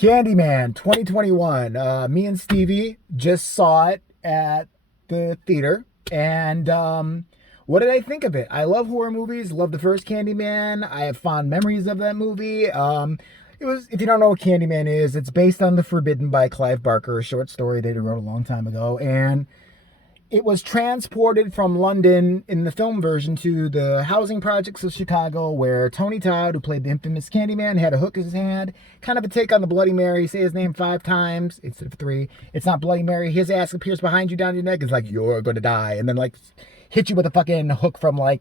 Candyman 2021. Me and Stevie just saw it at the theater. And what did I think of it? I love horror movies. Love the first Candyman. I have fond memories of that movie. It was, if you don't know what Candyman is, it's based on The Forbidden by Clive Barker, a short story that he wrote a long time ago. And it was transported from London in the film version to the housing projects of Chicago, where Tony Todd, who played the infamous Candyman, had a hook in his hand. Kind of a take on the Bloody Mary. Say his name 5 times instead of 3. It's not Bloody Mary. His ass appears behind you down your neck. It's like, you're going to die. And then, like, hit you with a fucking hook from, like,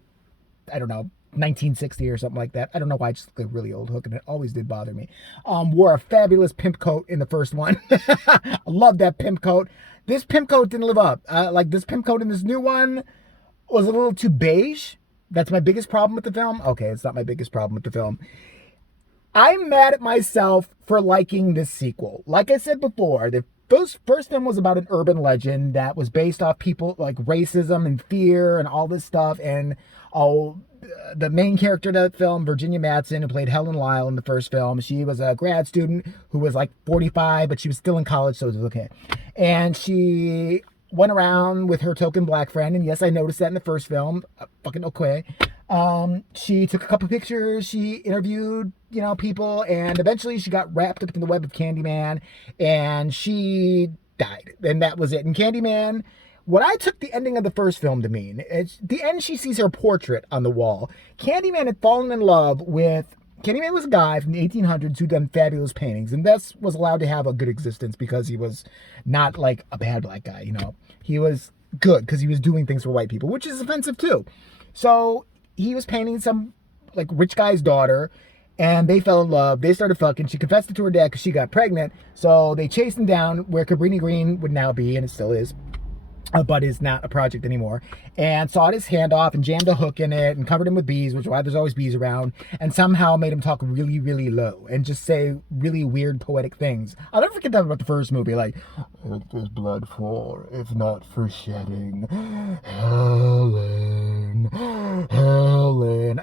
I don't know, 1960 or something like that. I don't know why, just like a really old hook, and it always did bother me. Wore a fabulous pimp coat in the first one. I love that pimp coat. This pimp coat didn't live up. Like this pimp coat in this new one was a little too beige. That's my biggest problem with the film. Okay, it's not my biggest problem with the film. I'm mad at myself for liking this sequel. Like I said before, the first film was about an urban legend that was based off people like racism and fear and all this stuff. And the main character in that film, Virginia Madsen, who played Helen Lyle in the first film, she was a grad student who was like 45, but she was still in college, so it was okay. And she went around with her token black friend, and yes, I noticed that in the first film. Fucking okay. She took a couple pictures, she interviewed, people, and eventually she got wrapped up in the web of Candyman, and she died. And that was it. And Candyman, what I took the ending of the first film to mean, it's the end she sees her portrait on the wall. Candyman had fallen in love with... Candyman was a guy from the 1800s who done fabulous paintings, and thus was allowed to have a good existence because he was not like a bad black guy, He was good because he was doing things for white people, which is offensive too. So he was painting some like rich guy's daughter, and they fell in love. They started fucking. She confessed it to her dad because she got pregnant. So they chased him down where Cabrini Green would now be, and it still is, but is not a project anymore, and sawed his hand off and jammed a hook in it and covered him with bees, which is why there's always bees around, and somehow made him talk really, really low and just say really weird poetic things. I'll never forget that about the first movie, like, "What is blood for, if not for shedding? Helen, Helen."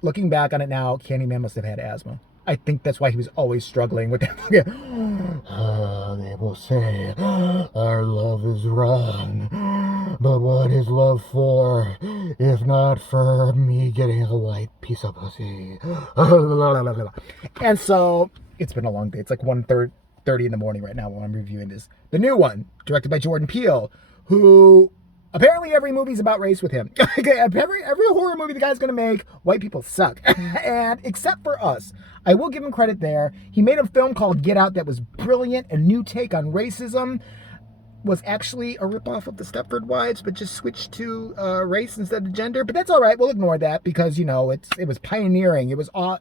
Looking back on it now, Candyman must have had asthma. I think that's why he was always struggling with that. They will say our love is wrong, but what is love for if not for me getting a white piece of pussy? And so it's been a long day. It's like 1:30 in the morning right now while I'm reviewing this. The new one, directed by Jordan Peele, who... apparently every movie's about race with him. every horror movie the guy's gonna make, white people suck. And except for Us. I will give him credit there. He made a film called Get Out that was brilliant. A new take on racism. Was actually a ripoff of the Stepford Wives, but just switched to race instead of gender. But that's all right. We'll ignore that because, it was pioneering. It was a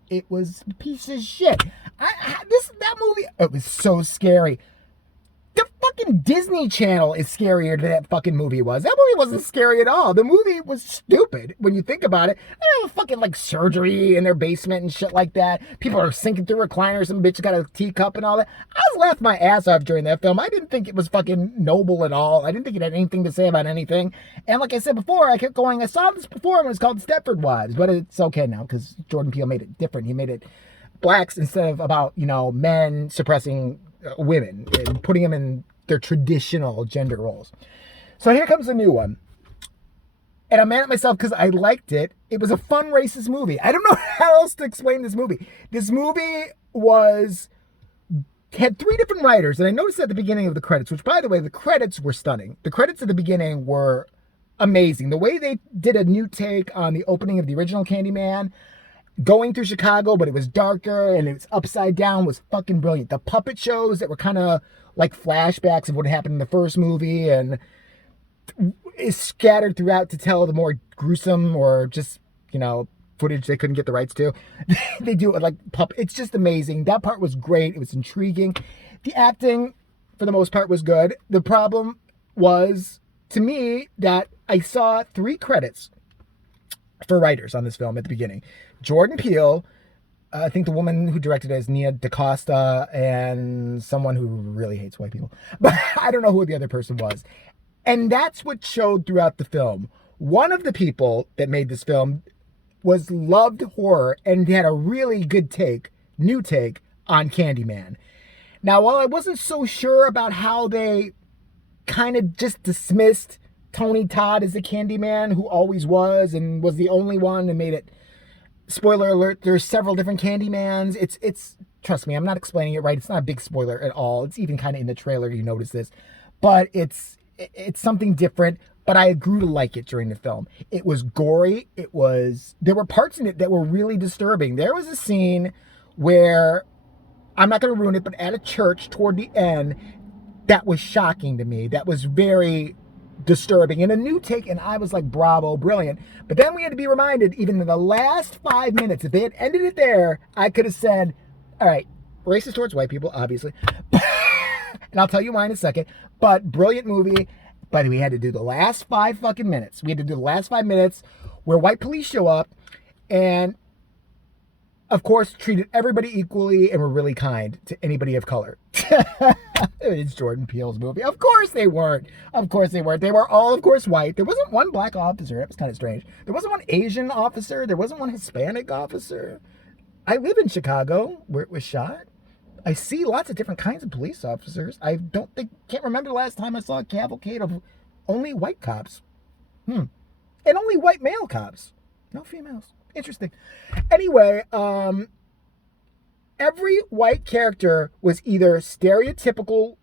piece of shit. That movie, it was so scary. The fucking Disney Channel is scarier than that fucking movie was. That movie wasn't scary at all. The movie was stupid when you think about it. They have fucking like surgery in their basement and shit like that. People are sinking through recliners. Some bitch got a teacup and all that. I was laughing my ass off during that film. I didn't think it was fucking noble at all. I didn't think it had anything to say about anything. And like I said before, I kept going, I saw this before when it was called Stepford Wives, but it's okay now because Jordan Peele made it different. He made it blacks instead of about, men suppressing women and putting them in their traditional gender roles. So here comes the new one. And I'm mad at myself because I liked it. It was a fun racist movie. I don't know how else to explain this movie. This movie had 3 different writers, and I noticed at the beginning of the credits, which by the way, the credits were stunning. The credits at the beginning were amazing. The way they did a new take on the opening of the original Candyman, going through Chicago, but it was darker and it was upside down, was fucking brilliant. The puppet shows that were kind of like flashbacks of what happened in the first movie and is scattered throughout to tell the more gruesome or just, footage they couldn't get the rights to. They do it like it's just amazing. That part was great. It was intriguing. The acting, for the most part, was good. The problem was, to me, that I saw 3 credits for writers on this film at the beginning. Jordan Peele, I think the woman who directed it is Nia DaCosta, and someone who really hates white people. But I don't know who the other person was. And that's what showed throughout the film. One of the people that made this film loved horror and had a really good new take on Candyman. Now, while I wasn't so sure about how they kind of just dismissed Tony Todd as the Candyman, who always was and was the only one and made it. Spoiler alert, there's several different Candymans. It's trust me, I'm not explaining it right. It's not a big spoiler at all. It's even kind of in the trailer, you notice this. But it's something different, but I grew to like it during the film. It was gory. There were parts in it that were really disturbing. There was a scene where, I'm not going to ruin it, but at a church toward the end, that was shocking to me. That was very disturbing and a new take, and I was like, bravo, brilliant. But then we had to be reminded, even in the last 5 minutes, if they had ended it there, I could have said, all right, racist towards white people, obviously. And I'll tell you why in a second. But brilliant movie. But we had to do the last 5 fucking minutes. We had to do the last 5 minutes where white police show up and, of course, treated everybody equally and were really kind to anybody of color. It's Jordan Peele's movie. Of course they weren't. Of course they weren't. They were all, of course, white. There wasn't one black officer. That was kind of strange. There wasn't one Asian officer. There wasn't one Hispanic officer. I live in Chicago where it was shot. I see lots of different kinds of police officers. Can't remember the last time I saw a cavalcade of only white cops. And only white male cops. No females. Interesting. Anyway, every white character was either covertly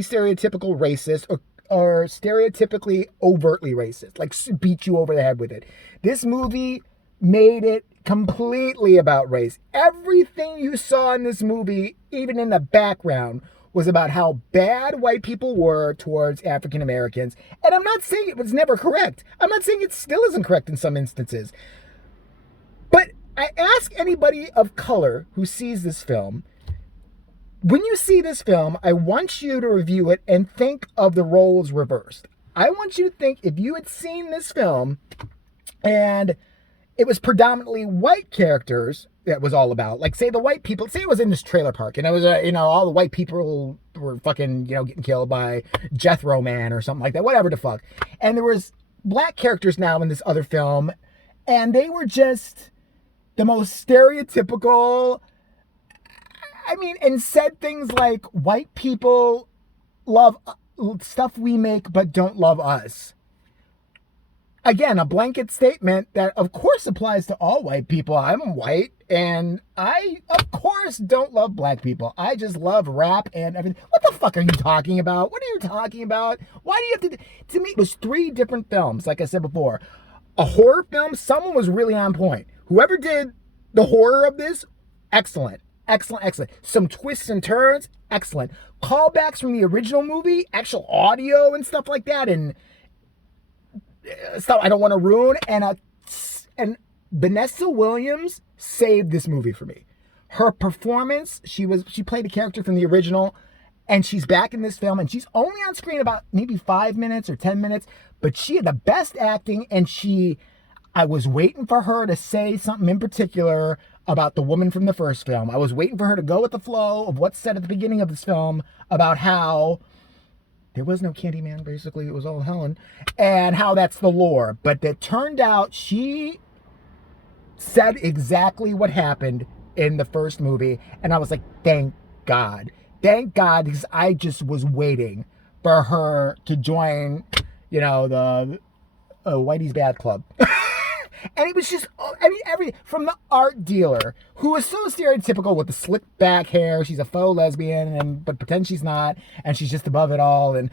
stereotypical racist or stereotypically overtly racist, like beat you over the head with it. This movie made it completely about race. Everything you saw in this movie, even in the background, was about how bad white people were towards African Americans. And I'm not saying it was never correct. I'm not saying it still isn't correct in some instances. But I ask anybody of color who sees this film, when you see this film, I want you to review it and think of the roles reversed. I want you to think, if you had seen this film and it was predominantly white characters that was all about, like, say the white people, say it was in this trailer park and it was, all the white people were fucking, getting killed by Jethro Man or something like that, whatever the fuck. And there was black characters now in this other film, and they were just the most stereotypical, and said things like, white people love stuff we make but don't love us. Again, a blanket statement that, of course, applies to all white people. I'm white, and I, of course, don't love black people. I just love rap and everything. What the fuck are you talking about? What are you talking about? Why do you have to me, it was 3 different films, like I said before. A horror film, someone was really on point. Whoever did the horror of this, excellent. Excellent, excellent. Some twists and turns, excellent. Callbacks from the original movie, actual audio and stuff like that, and stuff I don't want to ruin. And Vanessa Williams saved this movie for me. Her performance, she played a character from the original, and she's back in this film, and she's only on screen about maybe 5 minutes or 10 minutes, but she had the best acting, and I was waiting for her to say something in particular about the woman from the first film. I was waiting for her to go with the flow of what's said at the beginning of this film about how there was no Candyman, basically. It was all Helen. And how that's the lore. But it turned out she said exactly what happened in the first movie. And I was like, thank God. Thank God, because I just was waiting for her to join, the Whitey's Bad Club. And it was just, everything from the art dealer, who was so stereotypical with the slick back hair. She's a faux lesbian, but pretend she's not, and she's just above it all. And,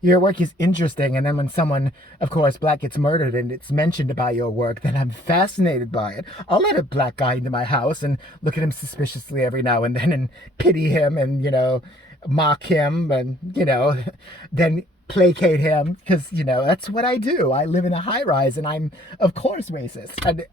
your work is interesting. And then when someone, of course, black gets murdered and it's mentioned about your work, then I'm fascinated by it. I'll let a black guy into my house and look at him suspiciously every now and then and pity him and, mock him and, then placate him, because that's what I do. I live in a high-rise and I'm, of course, racist. And it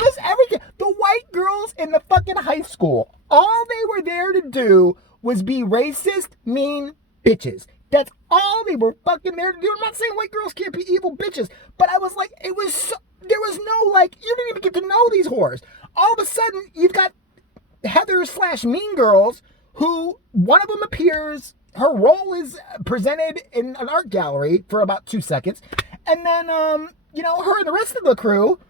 was everything. The white girls in the fucking high school, all they were there to do was be racist, mean bitches. That's all they were fucking there to do. I'm not saying white girls can't be evil bitches, but I was like, there was no, you didn't even get to know these whores. All of a sudden, you've got Heather/Mean Girls, who one of them appears. Her role is presented in an art gallery for about 2 seconds. And then, her and the rest of the crew,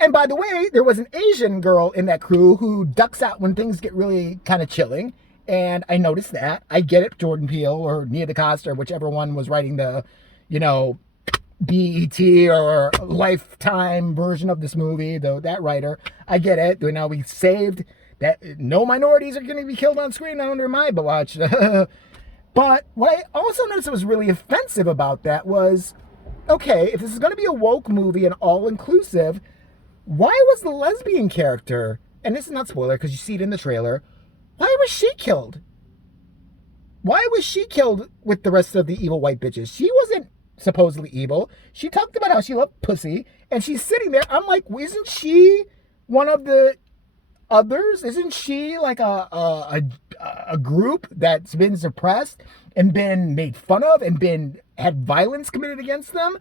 And by the way, there was an Asian girl in that crew who ducks out when things get really kind of chilling. And I noticed that. I get it, Jordan Peele or Nia DaCosta or whichever one was writing the, you know, BET or Lifetime version of this movie, though that writer, I get it. You know, we saved that no minorities are going to be killed on screen under my watch. But what I also noticed that was really offensive about that was, okay, if this is going to be a woke movie and all-inclusive, why was the lesbian character, and this is not spoiler because you see it in the trailer, why was she killed? Why was she killed with the rest of the evil white bitches? She wasn't supposedly evil. She talked about how she loved pussy, and she's sitting there. I'm like, isn't she one of the others? Isn't she like a group that's been suppressed and been made fun of and had violence committed against them?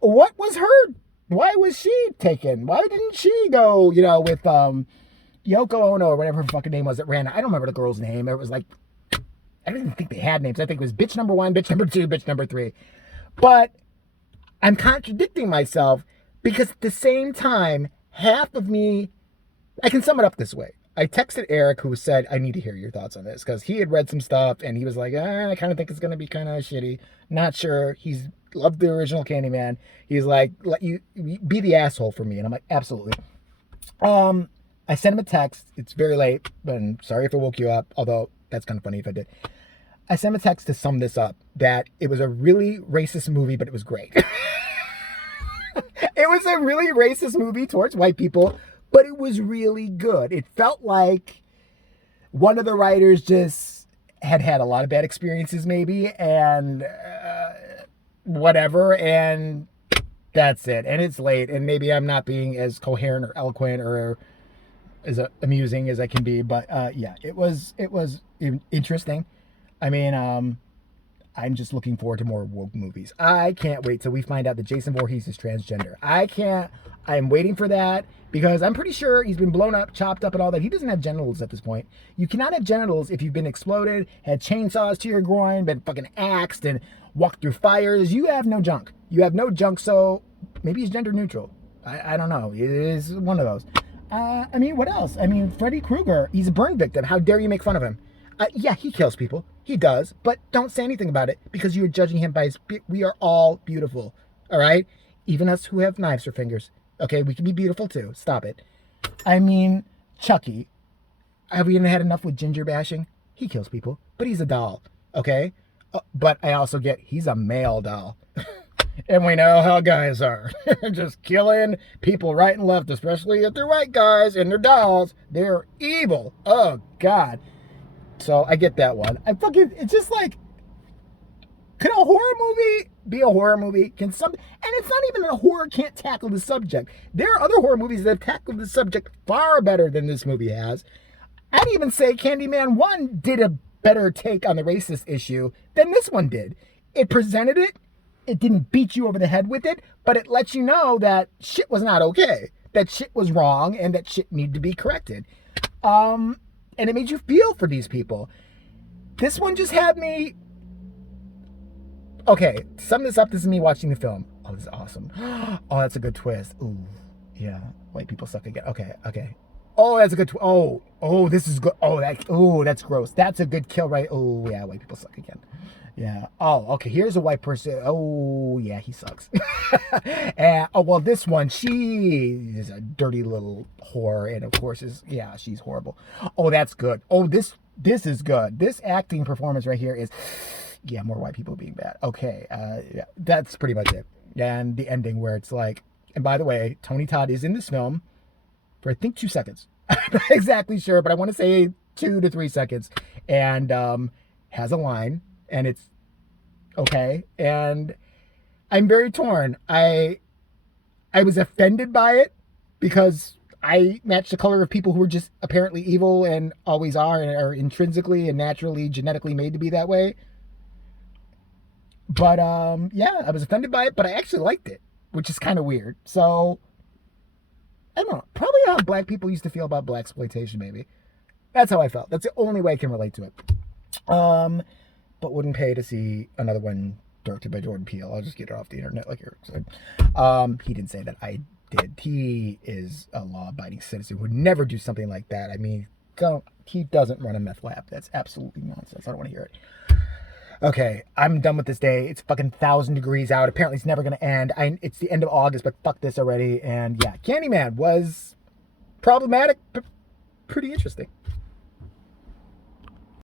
What was her? Why was she taken? Why didn't she go, you know, with Yoko Ono or whatever her fucking name was that ran? I don't remember the girl's name. It was like, I didn't even think they had names. I think it was bitch number 1, bitch number 2, bitch number 3. But I'm contradicting myself because at the same time, half of me, I can sum it up this way. I texted Eric, who said, I need to hear your thoughts on this, because he had read some stuff and he was like, I kind of think it's going to be kind of shitty. Not sure. He's loved the original Candyman. He's like, let you be the asshole for me. And I'm like, absolutely. I sent him a text. It's very late, but I'm sorry if I woke you up, although that's kind of funny if I did. I sent him a text to sum this up, that it was a really racist movie, but it was great. It was a really racist movie towards white people, but it was really good. It felt like one of the writers just had a lot of bad experiences maybe, and whatever, and that's it. And it's late, and maybe I'm not being as coherent or eloquent or as amusing as I can be, but yeah, it was interesting. I mean, I'm just looking forward to more woke movies. I can't wait till we find out that Jason Voorhees is transgender. I'm waiting for that because I'm pretty sure he's been blown up, chopped up and all that. He doesn't have genitals at this point. You cannot have genitals if you've been exploded, had chainsaws to your groin, been fucking axed and walked through fires. You have no junk. You have no junk, so maybe he's gender neutral. I don't know. It is one of those. I mean, what else? I mean, Freddy Krueger, he's a burn victim. How dare you make fun of him? Yeah, he kills people. He does. But don't say anything about it because you're judging him by his... We are all beautiful. All right? Even us who have knives for fingers. Okay? We can be beautiful too. Stop it. I mean, Chucky. Have we even had enough with ginger bashing? He kills people. But he's a doll. Okay? But I also get he's a male doll. And we know how guys are. Just killing people right and left, especially if they're white guys and they're dolls. They're evil. Oh, God. So I get that one. It's just like, could a horror movie be a horror movie? And it's not even that a horror can't tackle the subject. There are other horror movies that have tackled the subject far better than this movie has. I'd even say Candyman 1 did a better take on the racist issue than this one did. It presented it. It didn't beat you over the head with it, but it lets you know that shit was not okay. That shit was wrong and that shit needed to be corrected. And it made you feel for these people. This one just had me... Okay, to sum this up, this is me watching the film. Oh, this is awesome. Oh, that's a good twist. Ooh, yeah. White people suck again. Okay. Oh, that's a good twist. Oh, this is good. Oh, that's gross. That's a good kill, right? Oh, yeah, white people suck again. Yeah. Oh, okay, here's a white person. Oh, yeah, he sucks. Well, this one, she is a dirty little whore, and of course she's horrible. Oh, that's good. Oh, this is good. This acting performance right here is, yeah, more white people being bad. Okay, yeah, that's pretty much it. And the ending where it's like, and by the way, Tony Todd is in this film for I think 2 seconds. I'm not exactly sure, but I want to say 2 to 3 seconds, and has a line. And it's okay. And I'm very torn. I was offended by it because I match the color of people who are just apparently evil and always are and are intrinsically and naturally genetically made to be that way. But yeah, I was offended by it, but I actually liked it, which is kind of weird. So I don't know. Probably how black people used to feel about blaxploitation, maybe. That's how I felt. That's the only way I can relate to it. But wouldn't pay to see another one directed by Jordan Peele. I'll just get it off the internet like Eric said. He didn't say that. I did. He is a law-abiding citizen who would never do something like that. I mean, he doesn't run a meth lab. That's absolutely nonsense. I don't want to hear it. Okay, I'm done with this day. It's fucking 1,000 degrees out. Apparently, it's never gonna end. It's the end of August, but fuck this already. And yeah, Candyman was problematic, but pretty interesting.